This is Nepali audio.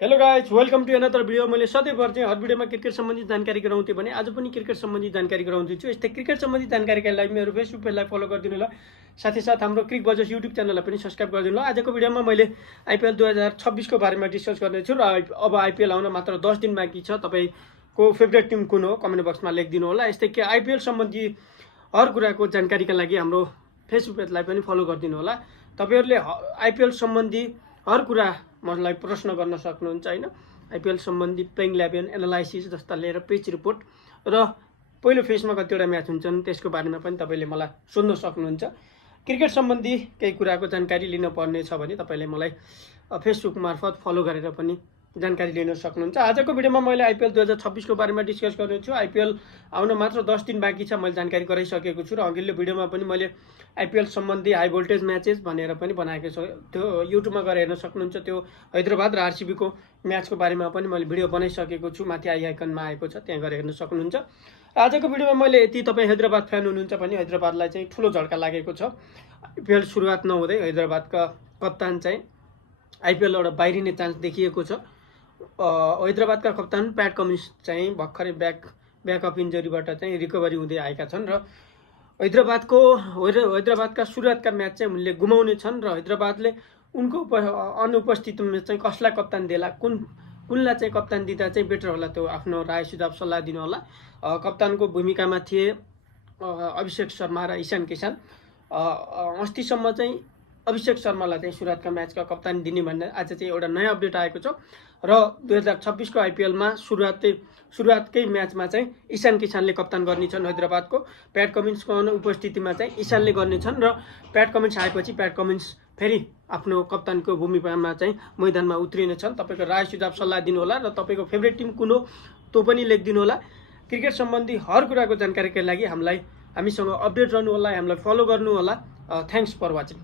Hello guys, welcome to another video. मैले सधैँभर चाहिँ हर भिडियोमा क्रिकेट सम्बन्धी जानकारी गराउँथेँ भने आज पनि क्रिकेट सम्बन्धी जानकारी गराउँदैछु। यस्तै क्रिकेट सम्बन्धी जानकारीका लागि मेरो फेसबुक पेजलाई फलो गरिदिनु होला, साथै साथ हाम्रो क्रिक बजर्स युट्युब च्यानललाई पनि सब्सक्राइब गरिदिनु होला। आजको भिडियोमा मैले आइपिएल 2026 को बारेमा डिस्कस गर्नेछु र अब आइपिएल आउन मात्र 10 दिन बाँकी छ। तपाईँको फेभरेट टिम कुन हो कमेन्ट बक्समा लेखिदिनु होला। यस्तै कि आइपिएल सम्बन्धी हर कुराको जानकारीका लागि हाम्रो फेसबुक पेजलाई पनि फलो गरिदिनु होला। तपाईँहरूले आइपिएल सम्बन्धी हर कुरा मलाई प्रश्न गर्न सक्नुहुन्छ हैन। आइपिएल सम्बन्धी प्लेइङ 11 एनालाइसिस जस्ता लिएर पेज रिपोर्ट र पहिलो फेजमा कतिवटा म्याच हुन्छन् त्यसको बारेमा पनि तपाईले मलाई सोध्न सक्नुहुन्छ। क्रिकेट सम्बन्धी केही कुराको जानकारी लिन पर्ने छ भने तपाईले मलाई फेसबुक मार्फत फलो गरेर पनि जानकारी लिन सक्नुहुन्छ। आजको भिडियोमा मैले आइपिएल 2026 को बारेमा डिस्कस गर्नेछु। आइपिएल आउन मात्र 10 दिन बाँकी छ, मैले जानकारी गराइसकेको छु र अघिल्लो भिडियोमा पनि मैले आइपिएल सम्बन्धी हाई भोल्टेज म्याचेस भनेर पनि बनाएको छु। त्यो युट्युबमा गएर हेर्न सक्नुहुन्छ। त्यो हैदराबाद र आरसीबी को म्याचको बारेमा पनि मैले भिडियो बनाइसकेको छु, माथि आई आइकनमा आएको छ, त्यहाँ गएर हेर्न सक्नुहुन्छ। आजको भिडियोमा मैले यति, तपाईँ हैदराबाद फ्यान हुनुहुन्छ भने हैदराबादलाई चाहिँ ठुलो झड्का लागेको छ। आइपिएल सुरुवात नहुँदै हैदराबादका कप्तान चाहिँ आइपिएलबाट बाहिरिने चान्स देखिएको छ। हैदराबादका कप्तान प्याट कमिन्स चाहिँ भर्खरै ब्याकअप इन्जरीबाट चाहिँ रिकभरी हुँदै आएका छन् र हैदराबादका सुरुवातका म्याच चाहिँ उनले गुमाउने छन् र हैदराबादले उनको अनुपस्थितिमा चाहिँ कसलाई कप्तान देला, कुनलाई चाहिँ कप्तान दिँदा चाहिँ बेटर होला, त्यो आफ्नो राय सुझाव सल्लाह दिनु होला। कप्तानको भूमिकामा थिए अभिषेक शर्मा र ईशान किसान। अस्तिसम्म चाहिँ अभिषेक शर्मालाई चाहिँ सुरुवातका म्याचका कप्तानी दिने भन्ने आज चाहिँ एउटा नयाँ अपडेट आएको छ र 2026 को आइपिएलमा सुरुवातकै म्याचमा चाहिँ ईशान किसानले कप्तान गर्नेछन् हैदराबादको। प्याट कमिन्सको अनुपस्थितिमा चाहिँ ईशानले गर्नेछन् र प्याट कमिन्स आएपछि प्याट कमिन्स फेरि आफ्नो कप्तानको भूमिकामा चाहिँ मैदानमा उत्रिनेछन्। तपाईँको राय सुझाव सल्लाह दिनु होला र तपाईँको फेभरेट टिम कुन हो त्यो पनि लेखिदिनु होला। क्रिकेट सम्बन्धी हर कुराको जानकारीका लागि हामीसँग अपडेट रहनु होला, हामीलाई फलो गर्नु होला। Thanks for watching.